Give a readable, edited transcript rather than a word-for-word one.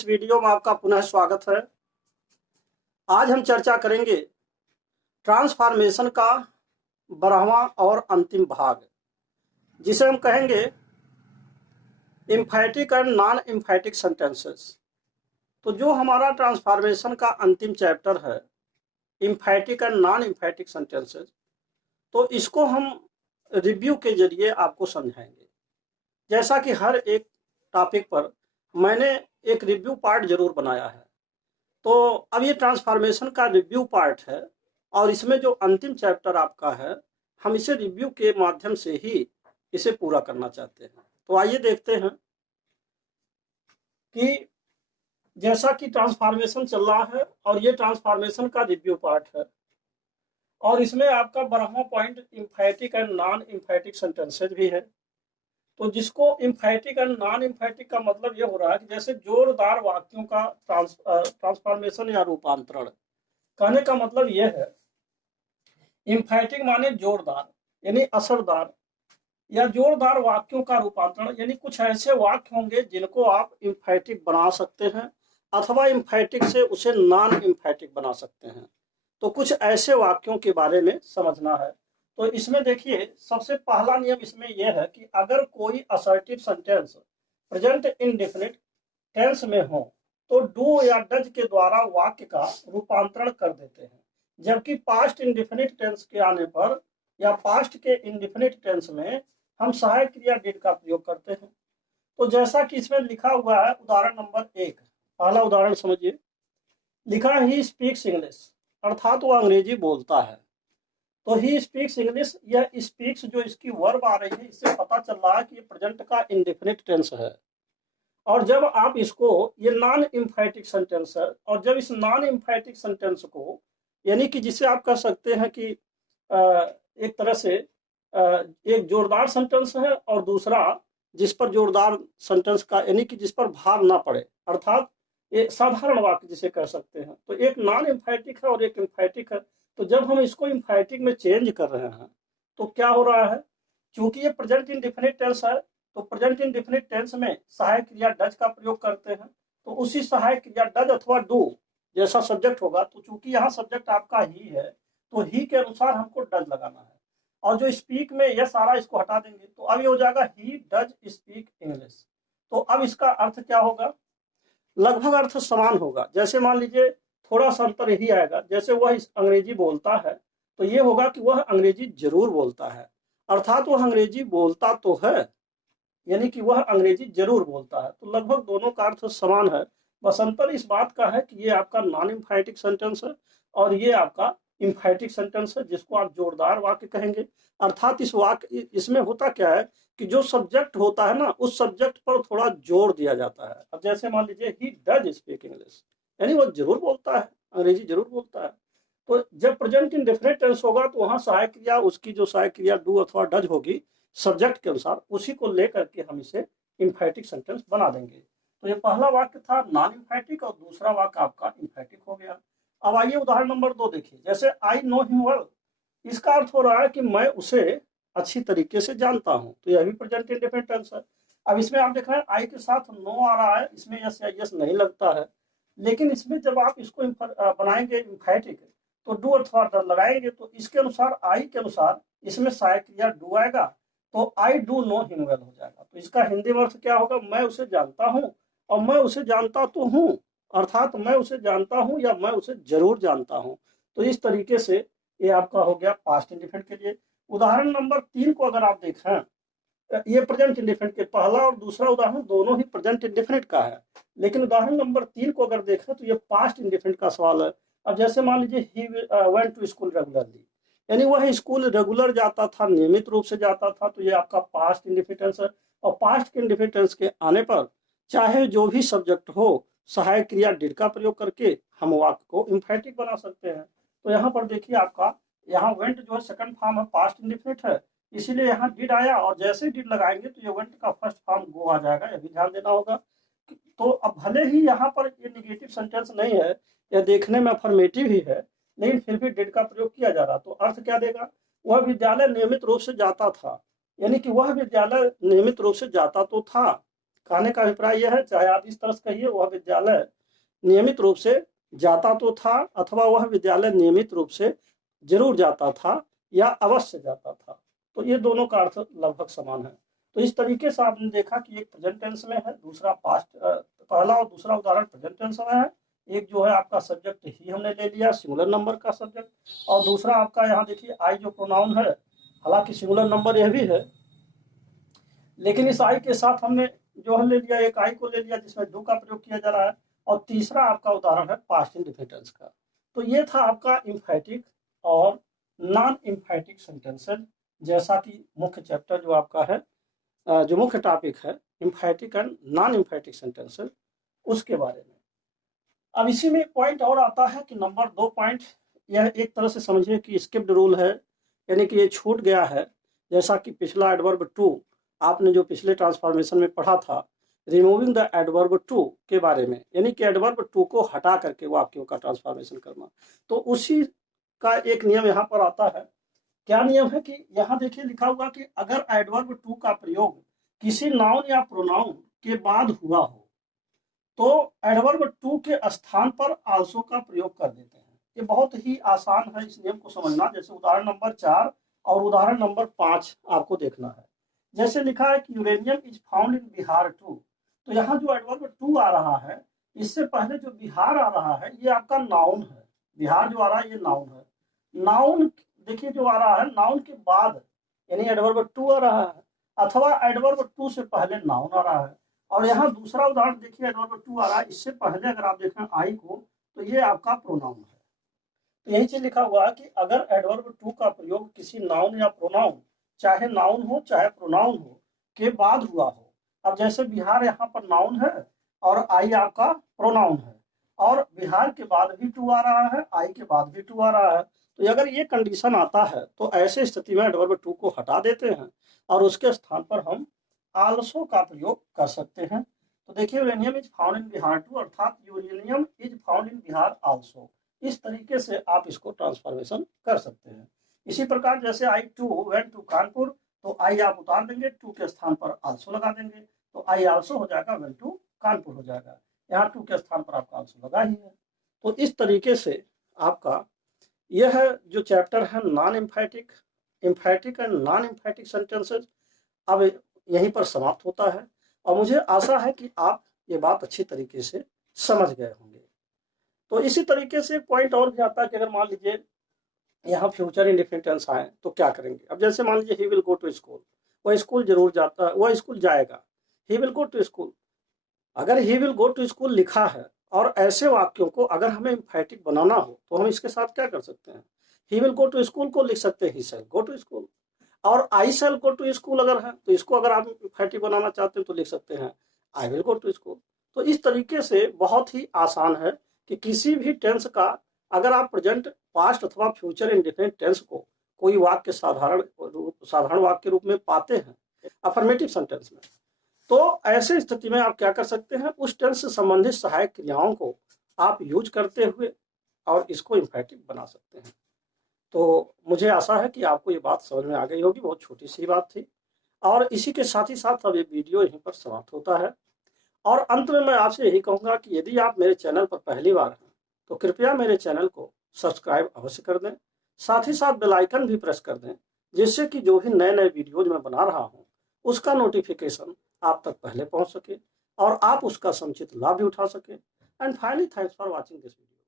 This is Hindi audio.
इस वीडियो में आपका पुनः स्वागत है। आज हम चर्चा करेंगे ट्रांसफॉर्मेशन का 12वां और अंतिम भाग, जिसे हम कहेंगे एम्फैटिक एंड नॉन एम्फैटिक सेंटेंसेस। तो जो हमारा ट्रांसफॉर्मेशन का अंतिम चैप्टर है, एम्फैटिक एंड नॉन एम्फैटिक सेंटेंसेस, तो इसको हम रिव्यू के जरिए आपको समझाएंगे। जैसा कि हर एक टॉपिक पर मैंने एक रिव्यू पार्ट जरूर बनाया है, तो अब ये ट्रांसफॉर्मेशन का रिव्यू पार्ट है और इसमें जो अंतिम चैप्टर आपका है, हम इसे रिव्यू के माध्यम से ही इसे पूरा करना चाहते हैं। तो आइए देखते हैं कि जैसा कि ट्रांसफॉर्मेशन चल रहा है और ये ट्रांसफॉर्मेशन का रिव्यू पार्ट है और इसमें आपका 12वां point emphatic and non emphatic sentences भी है। तो जिसको एम्फैटिक एंड नॉन एम्फैटिक का मतलब ये हो रहा है कि जैसे जोरदार वाक्यों का ट्रांसफॉर्मेशन या रूपांतरण। कहने का मतलब यह है, एम्फैटिक माने जोरदार यानी असरदार, या जोरदार वाक्यों का रूपांतरण यानी कुछ ऐसे वाक्य होंगे जिनको आप एम्फैटिक बना सकते हैं अथवा एम्फैटिक से उसे नॉन एम्फैटिक बना सकते हैं। तो कुछ ऐसे वाक्यों के बारे में समझना है। तो इसमें देखिए, सबसे पहला नियम इसमें यह है कि अगर कोई assertive sentence present indefinite tense में हो तो डू या डज के द्वारा वाक्य का रूपांतरण कर देते हैं, जबकि पास्ट इंडेफिनिट टेंस के आने पर या पास्ट के इंडेफिनिट टेंस में हम सहायक क्रिया डिड का प्रयोग करते हैं। तो जैसा कि इसमें लिखा हुआ है, उदाहरण नंबर 1, पहला उदाहरण समझिए। लिखा है ही स्पीक्स इंग्लिश, अर्थात वो अंग्रेजी बोलता है। तो ही स्पीक्स इंग्लिश, यह स्पीक्स जो इसकी वर्ब आ रही है, इससे पता चल रहा है कि ये प्रेजेंट का इंडेफिनिट टेंस है। और जब आप इसको, ये नॉन एम्फैटिक सेंटेंस है, और जब इस नॉन एम्फैटिक सेंटेंस को, यानी कि जिसे आप कह सकते हैं कि एक तरह से एक जोरदार सेंटेंस है और दूसरा जिस पर जोरदार सेंटेंस का यानी कि जिस पर भार ना पड़े, अर्थात ये साधारण वाक्य जिसे कह सकते हैं। तो एक नॉन एम्फैटिक है और एक एम्फैटिक है। तो जब हम इसको एम्फैटिक में चेंज कर रहे हैं तो क्या हो रहा है, चूंकि ये प्रेजेंट इंडेफिनिट टेंस है, तो प्रेजेंट इंडेफिनिट टेंस में सहायक क्रिया डज का प्रयोग करते हैं। तो उसी सहायक क्रिया डज अथवा डू जैसा सब्जेक्ट होगा, तो चूंकि यहाँ सब्जेक्ट आपका ही है, तो ही के अनुसार हमको डज लगाना है। और जो स्पीक में यह सारा इसको हटा देंगे, तो अब ये हो जाएगा ही डज स्पीक इंग्लिश। तो अब इसका अर्थ क्या होगा, लगभग अर्थ समान होगा। जैसे मान लीजिए, थोड़ा सा अंतर यही आएगा, जैसे वह अंग्रेजी बोलता है, तो ये होगा कि वह अंग्रेजी जरूर बोलता है, अर्थात वह अंग्रेजी बोलता तो है, यानी कि वह अंग्रेजी जरूर बोलता है। तो लगभग दोनों का अर्थ समान है। बस अंतर इस बात का है कि ये आपका नॉन एम्फैटिक सेंटेंस है और ये आपका एम्फैटिक सेंटेंस है, जिसको आप जोरदार वाक्य कहेंगे। अर्थात इस वाक्य, इसमें होता क्या है कि जो सब्जेक्ट होता है ना, उस सब्जेक्ट पर थोड़ा जोर दिया जाता है। अब जैसे मान लीजिए ही डज स्पीक इंग्लिश, यानी वो जरूर बोलता है, अंग्रेजी जरूर बोलता है। तो जब प्रेजेंट इंडेफिनिट टेंस होगा तो वहां सहायक क्रिया, उसकी जो सहायक क्रिया डू अथवा डज होगी सब्जेक्ट के अनुसार, उसी को लेकर के हम इसे एम्फैटिक सेंटेंस बना देंगे। तो ये पहला वाक्य था नॉन एम्फैटिक और दूसरा वाक्य आपका एम्फैटिक हो गया। अब आइए उदाहरण नंबर 2 देखिए। जैसे आई नो हिम वेल, इसका अर्थ हो रहा है कि मैं उसे अच्छी तरीके से जानता हूं। तो यह भी प्रेजेंट इंडेफिनिट टेंस है। अब इसमें आप देख रहे हैं आई के साथ नो आ रहा है, इसमें यस या यस नहीं लगता है। लेकिन इसमें जब आप इसको बनाएंगे एम्फैटिक, तो डू अथवा डज लगाएंगे, तो इसके अनुसार, आई के अनुसार इसमें सहायक क्रिया डू आएगा, तो I do know him well हो जाएगा। तो इसका हिंदी में अर्थ क्या होगा, मैं उसे जानता हूँ और मैं उसे जानता तो हूँ, अर्थात मैं उसे जानता हूँ या मैं उसे जरूर जानता हूँ। तो इस तरीके से ये आपका हो गया पास्ट इंडेफिनिट के लिए। उदाहरण नंबर 3 को अगर आप देखें, ये प्रेजेंट इंडेफिनिट के पहला और दूसरा उदाहरण दोनों ही प्रेजेंट इंडेफिनिट का है, लेकिन उदाहरण नंबर 3 को अगर देखें तो ये पास्ट इंडेफिनिट का सवाल है। अब जैसे मान लीजिए he went to school regularly, यानी वह स्कूल रेगुलर जाता था, नियमित रूप से जाता था। तो ये आपका पास्ट इंडेफिनिट है। और पास्ट के इंडेफिनिट के आने पर चाहे जो भी सब्जेक्ट हो, सहायक क्रिया डिड का प्रयोग करके हम वाक्य को एम्फैटिक बना सकते हैं। तो यहाँ पर देखिए, आपका यहाँ वेंट जो है सेकंड फॉर्म है, पास्ट इंडेफिनिट है, इसीलिए यहाँ डिड आया, और जैसे डिड लगाएंगे तो ये वेंट का फर्स्ट फॉर्म गो आ जाएगा, यह भी ध्यान देना होगा। तो अब भले ही यहाँ पर ये निगेटिव सेंटेंस नहीं है, यह देखने में अफर्मेटिव ही है, लेकिन फिर भी डिड का प्रयोग किया जा रहा। तो अर्थ क्या देगा, वह विद्यालय नियमित रूप से जाता था, यानी कि वह विद्यालय नियमित रूप से जाता तो था। कहने का अभिप्राय यह है, चाहे आप इस तरह से कहिए, वह विद्यालय नियमित रूप से जाता तो था, अथवा वह विद्यालय नियमित रूप से जरूर जाता था या अवश्य जाता था। तो ये दोनों का अर्थ लगभग समान है। तो इस तरीके से आपने देखा कि एक प्रेजेंट टेंस में है, दूसरा पास्ट, पहला और दूसरा उदाहरण प्रेजेंट टेंस में है। एक जो है आपका सब्जेक्ट ही हमने ले लिया, सिंगुलर नंबर का सब्जेक्ट, और दूसरा आपका यहाँ देखिए आई जो प्रोनाउन है, हालांकि सिंगुलर नंबर यह भी है, लेकिन इस आई के साथ हमने जो हम ले लिया, एक आई को ले लिया जिसमें डू का प्रयोग किया जा रहा है, और तीसरा आपका उदाहरण है पास्ट इंडेफिनिट टेंस का। तो ये था आपका इम्फैटिक और नॉन इम्फैटिक सेंटेंसेज, जैसा कि मुख्य चैप्टर जो आपका है, जो मुख्य टॉपिक है emphatic and non emphatic sentences, उसके बारे में। अब इसी में एक पॉइंट और आता है कि नंबर 2 पॉइंट, यह एक तरह से समझिए कि स्किप्ड रूल है, यानी कि ये छूट गया है। जैसा कि पिछला एडवर्ब टू आपने जो पिछले ट्रांसफॉर्मेशन में पढ़ा था, रिमूविंग द एडवर्ब टू के बारे में, यानी कि एडवर्ब टू को हटा करके वाक्यों का ट्रांसफॉर्मेशन करना। तो उसी का एक नियम यहाँ पर आता है। क्या नियम है कि यहाँ देखिए लिखा हुआ कि अगर एडवर्ब टू का प्रयोग किसी नाउन या प्रोनाउन के बाद हुआ हो तो एडवर्ब टू के स्थान पर आल्सो का प्रयोग कर देते हैं। ये बहुत ही आसान है इस नियम को समझना। जैसे उदाहरण नंबर 4 और उदाहरण नंबर 5 आपको देखना है। जैसे लिखा है कि uranium is found in Bihar too, तो यहाँ जो एडवर्ब टू आ रहा है, इससे पहले जो बिहार आ रहा है ये आपका नाउन है। बिहार जो आ रहा है ये नाउन है। नाउन देखिए जो आ रहा है, नाउन के बाद यानी एडवर्ब टू आ रहा है, अथवा एडवर्ब टू से पहले नाउन आ रहा है। और यहाँ दूसरा उदाहरण देखिए, एडवर्ब टू आ रहा है, इससे पहले अगर आप देखें आई को, तो ये आपका प्रोनाउन है। तो यही चीज लिखा हुआ है कि अगर एडवर्ब टू का प्रयोग किसी नाउन या प्रोनाउन, चाहे नाउन हो चाहे प्रोनाउन हो, के बाद हुआ हो। अब जैसे बिहार यहाँ पर नाउन है और आई आपका प्रोनाउन है, और बिहार के बाद भी टू आ रहा है, आई के बाद भी टू आ रहा है। तो अगर ये कंडीशन आता है तो ऐसे स्थिति में एडवर्ब टू को हटा देते हैं और उसके स्थान पर हम आल्सो का प्रयोग कर सकते हैं। तो देखिए uranium is found in Bihar too, अर्थात uranium is found in Bihar also. इस तरीके से आप इसको ट्रांसफॉर्मेशन कर सकते हैं। इसी प्रकार जैसे आई टू वेंट टू कानपुर, तो आई आप उतार देंगे, टू के स्थान पर आल्सो लगा देंगे, तो आई आल्सो हो जाएगा, वेंट टू कानपुर हो जाएगा। यहाँ टू के स्थान पर आपका आल्सो लगा ही है। तो इस तरीके से आपका यह जो चैप्टर है non emphatic, emphatic and non emphatic sentences, अब यहीं पर समाप्त होता है। और मुझे आशा है कि आप ये बात अच्छी तरीके से समझ गए होंगे। तो इसी तरीके से पॉइंट और भी आता है कि अगर मान लीजिए यहाँ फ्यूचर इंडेफिनिट टेंस आए तो क्या करेंगे। अब जैसे मान लीजिए he will go to school, वह स्कूल जरूर जाता है, वह स्कूल जाएगा। He will go to school, अगर he will go to school लिखा है और ऐसे वाक्यों को अगर हमें इम्फैटिक बनाना हो तो हम इसके साथ क्या कर सकते हैं, he will go to school को लिख सकते हैं ही शैल गो टू स्कूल। और आई शैल गो टू स्कूल अगर है तो इसको अगर आप इम्फैटिक बनाना चाहते हैं तो लिख सकते हैं I will go to school. तो इस तरीके से बहुत ही आसान है कि किसी भी टेंस का अगर आप प्रेजेंट, पास्ट अथवा फ्यूचर इंडेफिनिट टेंस को कोई वाक्य साधारण वाक्य के रूप में पाते हैं अफर्मेटिव सेंटेंस में, तो ऐसे स्थिति में आप क्या कर सकते हैं, उस टेंस से संबंधित सहायक क्रियाओं को आप यूज करते हुए और इसको इम्फैटिक बना सकते हैं। तो मुझे आशा है कि आपको ये बात समझ में आ गई होगी। बहुत छोटी सी बात थी। और इसी के साथ ही साथ अब ये वीडियो यहीं पर समाप्त होता है। और अंत में मैं आपसे यही कहूँगा कि यदि आप मेरे चैनल पर पहली बार हैं तो कृपया मेरे चैनल को सब्सक्राइब अवश्य कर दें, साथ ही साथ बेल आइकन भी प्रेस कर दें, जिससे कि जो भी नए नए वीडियोज मैं बना रहा हूँ उसका नोटिफिकेशन आप तक पहले पहुँच सके और आप उसका समुचित लाभ भी उठा सके। And finally thanks for watching this video.